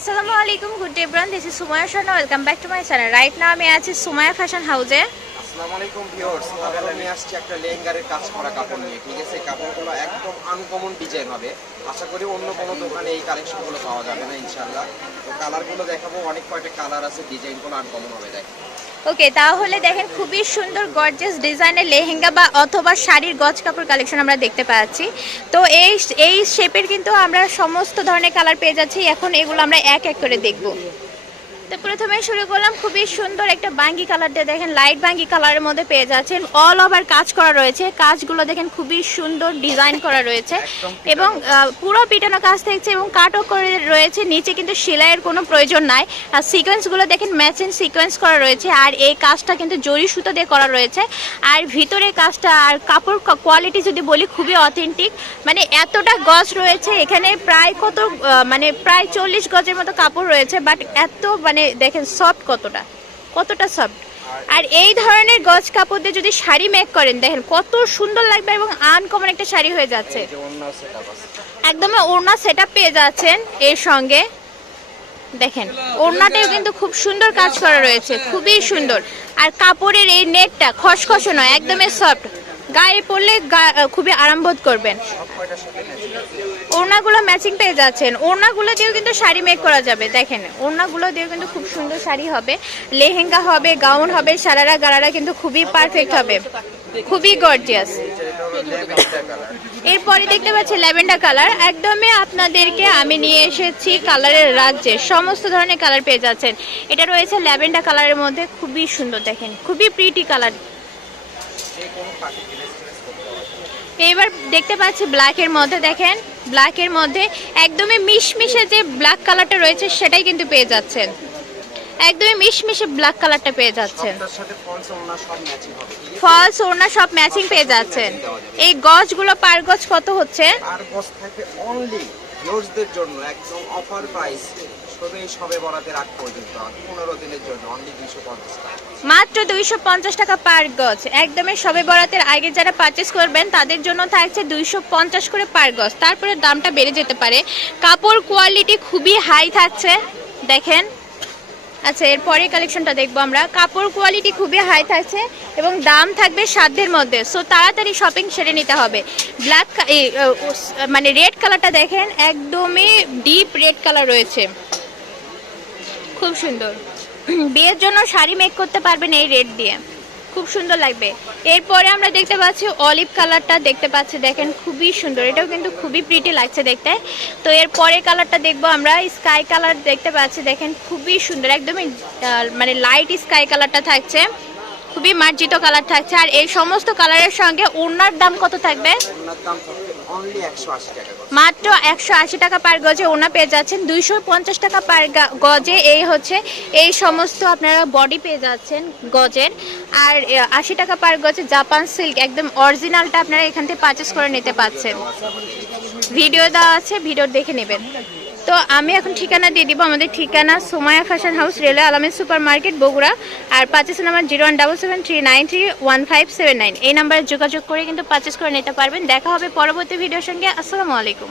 আসসালামু আলাইকুম good day bran this is Sumaya Sharma welcome back to my channel right now আমি আছি Sumaiya fashion হাউসে নিয়ে আসছি একটা লেহেঙ্গারের কাজ করা কাপড় নিয়ে, ঠিক আছে? কাপড়গুলো একদম আনকমন ডিজাইন হবে। আশা করি অন্য কোনো দোকানে এই কালেকশনগুলো পাওয়া যাবে না ইনশাল্লাহ তো কালারগুলো দেখাবো, অনেক কালার আছে, ডিজাইনগুলো আনকমন হবে, দেখ। ওকে, তাহলে দেখেন, খুবই সুন্দর গর্জিয়াস ডিজাইনের লেহেঙ্গা বা অথবা শাড়ির গজ কাপড় কালেকশন আমরা দেখতে পাচ্ছি। তো এই এই শেপের কিন্তু আমরা সমস্ত ধরনের কালার পেয়ে যাচ্ছি, এখন এগুলো আমরা এক এক করে দেখব। তো প্রথমে শুরু করলাম খুবই সুন্দর একটা বাঙ্গি কালার দিয়ে। দেখেন লাইট বাঙ্গি কালারের মধ্যে পেয়ে যাচ্ছেন। অল ওভার কাজ করা রয়েছে। কাজগুলো দেখেন খুবই সুন্দর ডিজাইন করা রয়েছে। এবং পুরো পিটানো কাজ থাকছে এবং কাটও করে রয়েছে। নিচে কিন্তু সেলাইয়ের কোনো প্রয়োজন নাই। আর সিকোয়েন্সগুলো দেখেন ম্যাচিং সিকোয়েন্স করা রয়েছে। আর এই কাজটা কিন্তু জরি সুতো দিয়ে করা রয়েছে। আর ভিতরে কাজটা আর কাপড় কোয়ালিটি যদি বলি খুবই অথেন্টিক মানে এতটা গজ রয়েছে এখানে প্রায় কত মানে প্রায় চল্লিশ গজের মতো কাপড় রয়েছে। বাট এত মানে দেখেন সফট কতটা কতটা সফট আর এই ধরনের গজ কাপড় দিয়ে যদি শাড়ি মেক করেন দেখেন কত সুন্দর লাগবে এবং আনকমন একটা শাড়ি হয়ে যাচ্ছে। একদম ওড়না সেট পেয়ে যাচ্ছেন এর সঙ্গে। দেখেন ওড়নাটাও কিন্তু খুব সুন্দর কাজ করা রয়েছে খুবই সুন্দর। আর কাপড়ের এই নেটটা খসখসে নয় একদমই সফট গায়ে পরলে খুবই আরাম বোধ করবেন। ওড়নাগুলো ম্যাচিং পেয়ে যাচ্ছেন। ওড়নাগুলো দিয়েও কিন্তু শাড়ি মেক করা যাবে। দেখেন, ওড়নাগুলো দিয়েও কিন্তু খুব সুন্দর শাড়ি হবে। লেহেঙ্গা হবে, গাউন হবে, সারারা গারারা কিন্তু খুবই পারফেক্ট হবে। খুবই গর্জিয়াস এরপরে দেখতে পাচ্ছি ল্যাভেন্ডার কালার। একদমই আপনাদেরকে আমি নিয়ে এসেছি কালারের রাজ্যে। সমস্ত ধরনের কালার পেয়ে যাচ্ছেন। এটা রয়েছে ল্যাভেন্ডার কালারের মধ্যে। খুবই সুন্দর দেখেন। খুবই প্রিটি কালার যে কোনো পার্টি ড্রেস করতে পারবে এবার দেখতে পাচ্ছি ব্ল্যাকের মধ্যে, দেখেন ব্ল্যাকের মধ্যে একদমই মিশমিশে যে ব্ল্যাক কালারটা রয়েছে সেটাই কিন্তু পেয়ে যাচ্ছেন। একদমই মিশমিশে ব্ল্যাক কালারটা পেয়ে যাচ্ছেন। ফলস ওড়না সব ম্যাচিং পেয়ে যাচ্ছেন। এই গজগুলো পার গজ কত হচ্ছে? আর বস থাকবে অনলি ভিউয়ার্সদের জন্য একদম অফার প্রাইস সবে সবে বরাতের আগ পর্যন্ত পনেরো দিনের জন্য অনলি দুইশো পঞ্চাশ টাকা। মাত্র দুইশো পঞ্চাশ টাকা পার গজ। একদমই সবে বরাতের আগে যারা পারচেস করবেন তাদের জন্য থাকছে দুইশো পঞ্চাশ করে পার গজ। তারপরে দামটা বেড়ে যেতে পারে। কাপড় কোয়ালিটি খুবই হাই থাকছে। দেখেন। আচ্ছা এরপরে কালেকশনটা দেখব আমরা। কাপড় কোয়ালিটি খুবই হাই থাকছে এবং দাম থাকবে সাধ্যের মধ্যে। সো তাড়াতাড়ি শপিং সেরে নিতে হবে। ব্ল্যাক মানে রেড কালারটা দেখেন, একদমই ডিপ রেড কালার রয়েছে। খুব সুন্দর। বিয়ের জন্য শাড়ি মেক করতে পারবেন এই রেড দিয়ে। খুব সুন্দর লাগবে। এরপরে আমরা দেখতে পাচ্ছি অলিভ কালারটা দেখতে পাচ্ছি। দেখেন খুবই সুন্দর। এটাও কিন্তু খুবই প্রিটি লাগছে দেখতে। তো এর পরে কালারটা দেখব আমরা। স্কাই কালার দেখতে পাচ্ছি। দেখেন খুবই সুন্দর। একদমই মানে লাইট স্কাই কালারটা থাকছে। খুবই মার্জিত কালার থাকছে। আর এই সমস্ত কালারের সঙ্গে ওড়নার দাম কত থাকবে? মাত্র একশো আশি টাকা পার গজে ওনা পেয়ে যাচ্ছেন। দুইশো পঞ্চাশ টাকা পার গজে এই হচ্ছে এই সমস্ত আপনারা বডি পেয়ে যাচ্ছেন গজের। আর আশি টাকা পার গজে জাপান সিল্ক একদম অরিজিনালটা আপনারা এখান থেকে পারচেস করে নিতে পারছেন ভিডিও দেওয়া আছে ভিডিও দেখে নেবেন। তো আমি এখন ঠিকানা দিয়ে দিব আমাদের ঠিকানা সোমায়া ফ্যাশন হাউস, রেলওয়ে আলামের সুপার মার্কেট বগুড়া, আর purchase number zero one double seven three nine three one five seven nine. এই নাম্বারে যোগাযোগ করে কিন্তু পার্চেস করে নিতে পারবেন। দেখা হবে পরবর্তী ভিডিওর সঙ্গে। আসসালামু আলাইকুম।